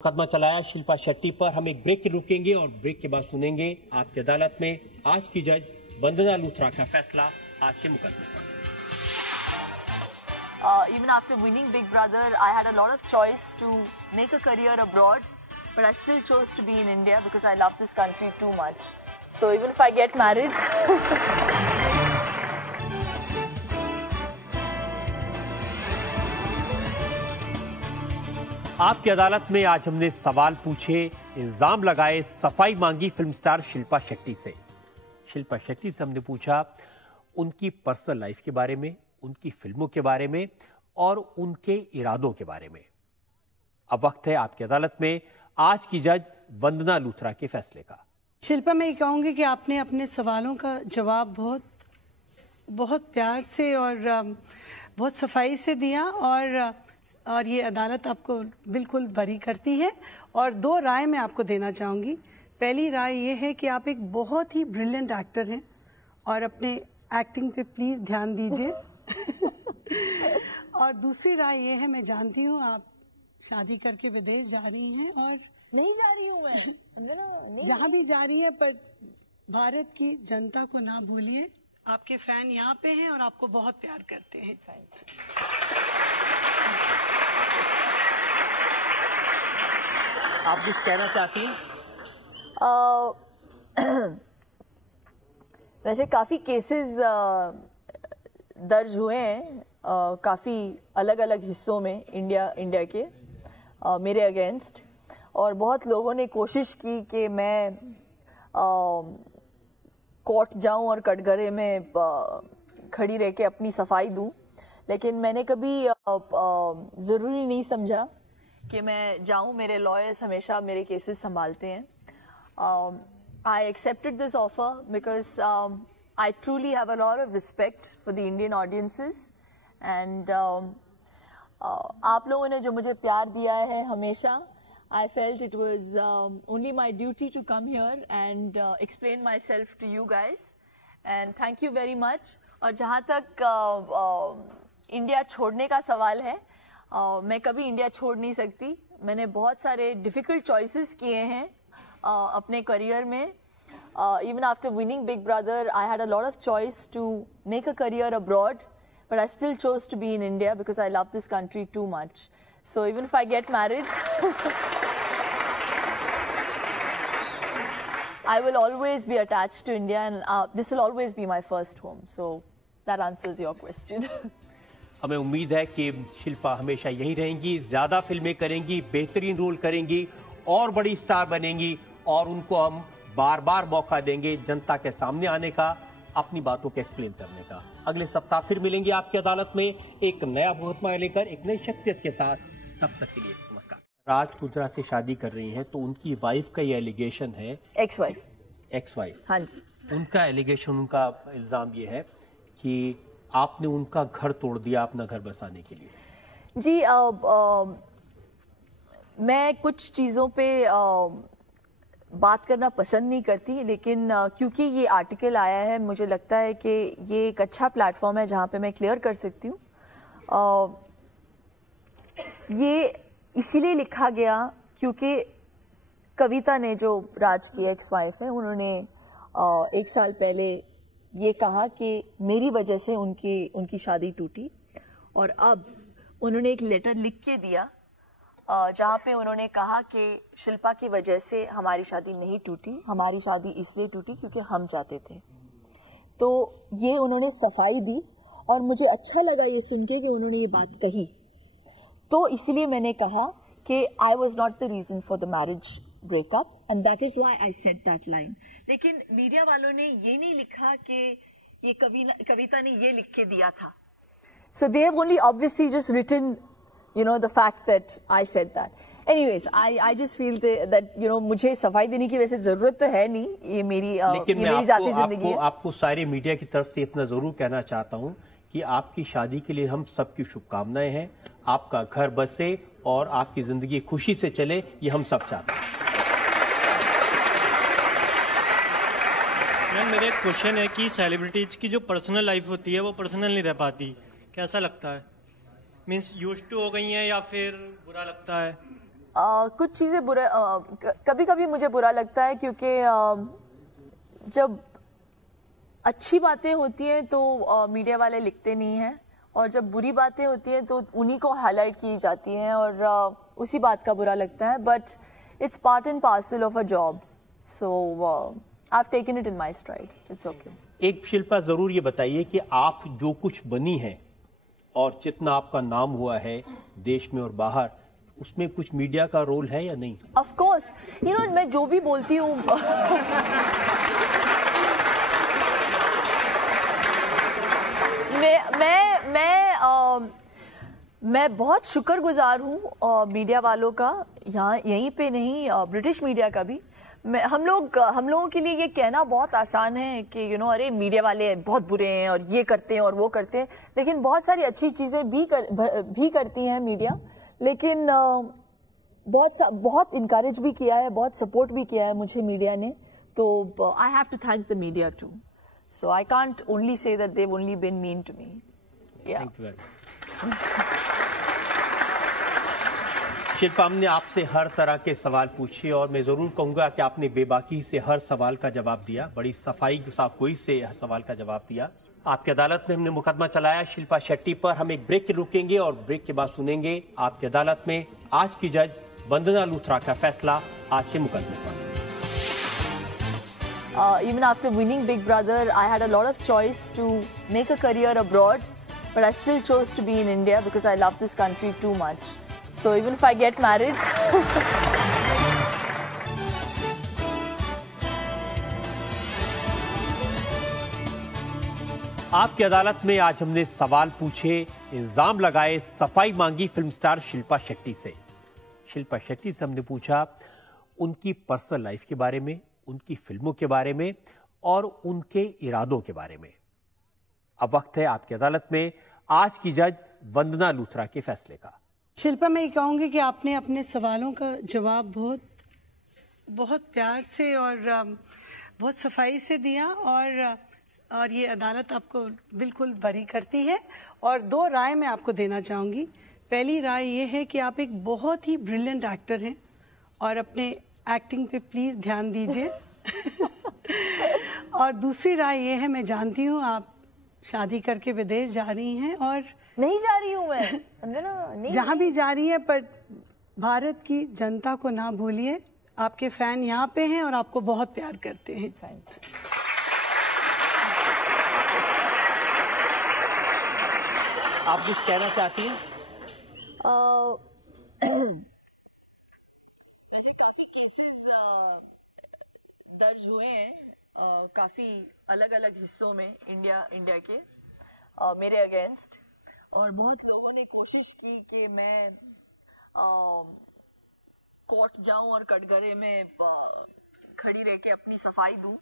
मुकदमा चलाया शिल्पा शेट्टी पर। हम एक ब्रेक के रुकेंगे और ब्रेक के बाद सुनेंगे आपकी अदालत में आज की जज वंदना लूथरा का फैसला आज के मुकदमे पर। Even after winning Big Brother, I had a lot of choice to make a career abroad, but I still chose to be in India because I love this country too much. So even if I get married. आपकी अदालत में आज हमने सवाल पूछे, इल्जाम लगाए, सफाई मांगी फिल्म स्टार शिल्पा शेट्टी से। शिल्पा शेट्टी से हमने पूछा उनकी पर्सनल लाइफ के बारे में, उनकी फिल्मों के बारे में और उनके इरादों के बारे में। अब वक्त है आपकी अदालत में आज की जज वंदना लूथरा के फैसले का। शिल्पा, मैं ये कहूँगी कि आपने अपने सवालों का जवाब बहुत प्यार से और बहुत सफाई से दिया और ये अदालत आपको बिल्कुल बरी करती है। और दो राय मैं आपको देना चाहूँगी। पहली राय ये है कि आप एक बहुत ही ब्रिलियंट एक्टर हैं और अपने एक्टिंग पे प्लीज़ ध्यान दीजिए। और दूसरी राय ये है, मैं जानती हूँ आप शादी करके विदेश जा रही हैं और नहीं जा रही हूँ मैं, जहाँ भी जा रही है, पर भारत की जनता को ना भूलिए। आपके फैन यहाँ पे हैं और आपको बहुत प्यार करते हैं। आप कुछ कहना चाहती हैं? वैसे काफ़ी केसेस दर्ज हुए हैं काफ़ी अलग अलग हिस्सों में इंडिया के मेरे अगेंस्ट, और बहुत लोगों ने कोशिश की कि मैं कोर्ट जाऊं और कटघरे में खड़ी रह के अपनी सफाई दूं, लेकिन मैंने कभी ज़रूरी नहीं समझा कि मैं जाऊं। मेरे लॉयर्स हमेशा मेरे केसेस संभालते हैं। I accepted this offer because I truly have a lot of respect for the Indian audiences and आप लोगों ने जो मुझे प्यार दिया है हमेशा, I felt it was only my duty to come here and explain myself to you guys, and thank you very much. और जहाँ तक इंडिया छोड़ने का सवाल है, मैं कभी इंडिया छोड़ नहीं सकती। मैंने बहुत सारे डिफ़िकल्ट चॉइसेस किए हैं अपने करियर में। Even after winning Big Brother, I had a lot of choice to make a career abroad, but I still chose to be in India because I love this country too much. So even if I get married, I will always be attached to India, and this will always be my first home. So that answers your question. हमें उम्मीद है कि शिल्पा हमेशा यहीं रहेंगी, ज़्यादा फिल्में करेंगी, बेहतरीन रोल करेंगी और बड़ी स्टार बनेंगी, और उनको हम बार बार मौका देंगे जनता के सामने आने का, अपनी बातों को एक्सप्लेन करने का। अगले सप्ताह फिर मिलेंगे आपकी अदालत में एक नया मुकदमा लेकर, एक नई शख्सियत के साथ। तब तक के लिए नमस्कार। राज कुंद्रा से शादी कर रही हैं तो उनकी वाइफ का ये एलिगेशन है, एक्स वाइफ, हाँ जी, उनका एलिगेशन, उनका इल्जाम ये है कि आपने उनका घर तोड़ दिया अपना घर बसाने के लिए। जी, मैं कुछ चीज़ों पे बात करना पसंद नहीं करती, लेकिन क्योंकि ये आर्टिकल आया है, मुझे लगता है कि ये एक अच्छा प्लेटफॉर्म है जहाँ पे मैं क्लियर कर सकती हूँ। ये इसीलिए लिखा गया क्योंकि कविता ने, जो राज की एक्स वाइफ है, उन्होंने 1 साल पहले ये कहा कि मेरी वजह से उनकी शादी टूटी, और अब उन्होंने एक लेटर लिख के दिया जहाँ पे उन्होंने कहा कि शिल्पा की वजह से हमारी शादी नहीं टूटी, हमारी शादी इसलिए टूटी क्योंकि हम चाहते थे। तो ये उन्होंने सफाई दी और मुझे अच्छा लगा ये सुन के कि उन्होंने ये बात कही। तो इसलिए मैंने कहा कि I was not the reason for the marriage breakup and that is why I said that line. लेकिन मीडिया वालों ने ये नहीं लिखा कि ये कविता ने ये लिख के दिया था। So they have only obviously just written the fact that I said that. Anyways, I just feel that मुझे सफाई देने की वैसे जरूरत तो है नहीं, ये मेरी जाती जिंदगी है। आपको सारे मीडिया की तरफ से इतना जरूर कहना चाहता हूँ कि आपकी शादी के लिए हम सबकी शुभकामनाएं हैं। आपका घर बसे और आपकी जिंदगी खुशी से चले, ये हम सब चाहते हैं। मैम, मेरा एक क्वेश्चन है कि सेलिब्रिटीज की जो पर्सनल लाइफ होती है वो पर्सनल नहीं रह पाती, कैसा लगता है? मीन्स यूज्ड टू हो गई हैं या फिर बुरा लगता है? कुछ चीज़ें बुरा कभी कभी मुझे बुरा लगता है, क्योंकि जब अच्छी बातें होती हैं तो मीडिया वाले लिखते नहीं हैं, और जब बुरी बातें होती हैं तो उन्हीं को हाईलाइट की जाती हैं, और उसी बात का बुरा लगता है. But it's part and parcel of a job, so I have taken it in my STRIDE. It's okay. एक शिल्पा जरूर ये बताइए कि आप जो कुछ बनी है और जितना आपका नाम हुआ है देश में और बाहर, उसमें कुछ मीडिया का रोल है या नहीं? ऑफ कोर्स, यू नो, मैं जो भी बोलती हूँ मैं बहुत शुक्रगुजार हूँ मीडिया वालों का, यहाँ यहीं पे नहीं, ब्रिटिश मीडिया का भी. हम लोगों के लिए ये कहना बहुत आसान है कि यू नो, अरे मीडिया वाले बहुत बुरे हैं और ये करते हैं और वो करते हैं, लेकिन बहुत सारी अच्छी चीज़ें भी करती हैं मीडिया. लेकिन बहुत इनकरेज भी किया है, बहुत सपोर्ट भी किया है मुझे मीडिया ने. तो I have to thank the media too. So I can't only say that they've only been mean to me. Yeah. Thank you very much. Shilpa, हमने आपसे हर तरह के सवाल पूछे और मैं जरूर कहूंगा कि आपने बेबाकी से हर सवाल का जवाब दिया, बड़ी सफाई साफगोई से हर सवाल का जवाब दिया. आपकी अदालत में हमने मुकदमा चलाया शिल्पा शेट्टी पर. हम एक ब्रेक के रुकेंगे और ब्रेक के बाद सुनेंगे आपकी अदालत में आज की जज वंदना लूथरा का फैसला आज के मुकदमे पर. Even after winning Big Brother, I had a lot of choice to make a career abroad, but I still chose to be in India because I love this country too much. So even if I get married, आपकी अदालत में आज हमने सवाल पूछे, इल्जाम लगाए, सफाई मांगी फिल्म स्टार शिल्पा शेट्टी से. शिल्पा शेट्टी से हमने पूछा उनकी पर्सनल लाइफ के बारे में, उनकी फिल्मों के बारे में और उनके इरादों के बारे में. अब वक्त है आपकी अदालत में आज की जज वंदना लूथरा के फैसले का. शिल्पा, मैं ये कहूँगी कि आपने अपने सवालों का जवाब बहुत प्यार से और बहुत सफाई से दिया, और ये अदालत आपको बिल्कुल बरी करती है. और 2 राय मैं आपको देना चाहूँगी. पहली राय ये है कि आप एक बहुत ही ब्रिलियंट एक्टर हैं और अपने एक्टिंग पे प्लीज ध्यान दीजिए. और दूसरी राय ये है, मैं जानती हूँ आप शादी करके विदेश जा रही हैं, और नहीं जा रही हूँ मैं, जहाँ भी जा रही है, पर भारत की जनता को ना भूलिए. आपके फैन यहाँ पे हैं और आपको बहुत प्यार करते हैं. आप कुछ कहना चाहती हैं? वैसे काफी केसेस दर्ज हुए हैं काफी अलग अलग हिस्सों में इंडिया के मेरे अगेंस्ट, और बहुत लोगों ने कोशिश की कि मैं कोर्ट जाऊं और कटघरे में खड़ी रह के अपनी सफाई दूं,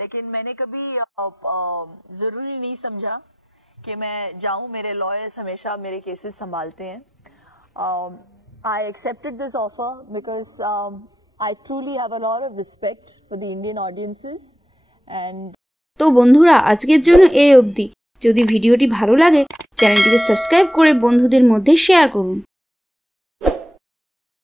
लेकिन मैंने कभी ज़रूरी नहीं समझा कि मैं जाऊं. मेरे लॉयर्स हमेशा मेरे केसेस संभालते हैं. I accepted this offer because I truly have a lot of respect for the Indian audiences and তো বন্ধুরা আজকের জন্য এই অবধি. যদি ভিডিওটি ভালো লাগে চ্যানেলটিকে সাবস্ক্রাইব করে বন্ধুদের মধ্যে শেয়ার করুন.